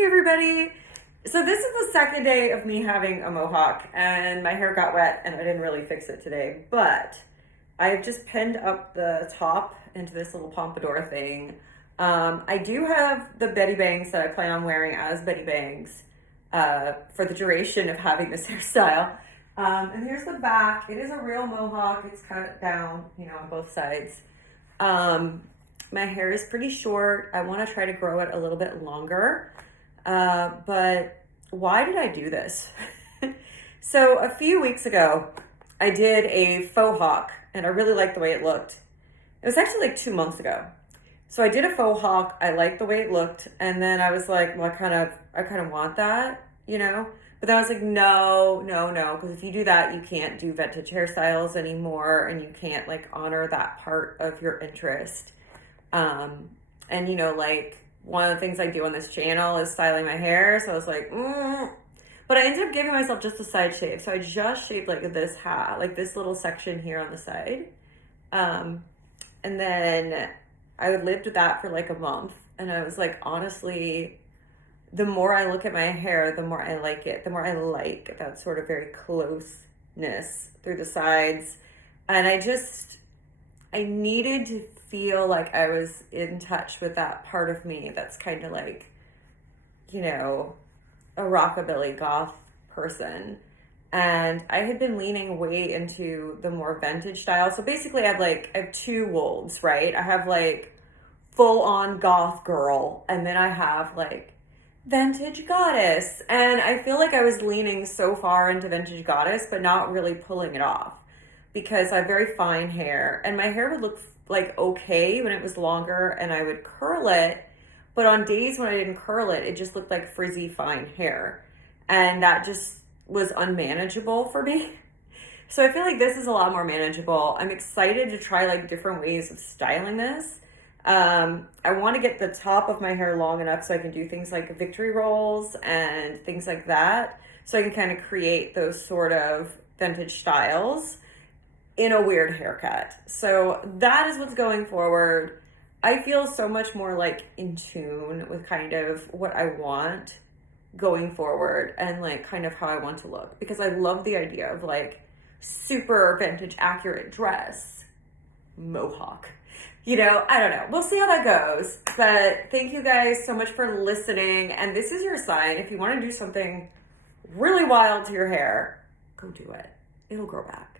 Hey everybody! So this is the second day of me having a mohawk and my hair got wet and I didn't really fix it today, but I've just pinned up the top into this little pompadour thing. I do have the Betty Bangs that I plan on wearing as Betty Bangs for the duration of having this hairstyle. And here's the back. It is a real mohawk. It's cut down, on both sides. My hair is pretty short. I want to try to grow it a little bit longer. But why did I do this? So a few weeks ago, I did a faux hawk and I really liked the way it looked. It was actually like 2 months ago. So I did a faux hawk. I liked the way it looked. And then I was like, well, I kind of want that, But then I was like, no. Because if you do that, you can't do vintage hairstyles anymore. And you can't honor that part of your interest. And one of the things I do on this channel is styling my hair. So I was like, But I ended up giving myself just a side shave. So I just shaved this hat, this little section here on the side. And then I lived with that for a month. And I was like, honestly, the more I look at my hair, the more I like it. The more I like that sort of very closeness through the sides. And I needed to feel like I was in touch with that part of me that's kind of a rockabilly goth person. And I had been leaning way into the more vintage style. So basically I have two wolves, right? I have full on goth girl, and then I have vintage goddess. And I feel like I was leaning so far into vintage goddess, but not really pulling it off because I have very fine hair and my hair would look okay when it was longer and I would curl it. But on days when I didn't curl it, it just looked like frizzy fine hair. And that just was unmanageable for me. So I feel like this is a lot more manageable. I'm excited to try different ways of styling this. I want to get the top of my hair long enough so I can do things like victory rolls and things like that. So I can kind of create those sort of vintage styles in a weird haircut. So that is what's going forward. I feel so much more in tune with kind of what I want going forward and kind of how I want to look, because I love the idea of super vintage accurate dress mohawk. I don't know. We'll see how that goes. But thank you guys so much for listening. And this is your sign. If you want to do something really wild to your hair, go do it. It'll grow back.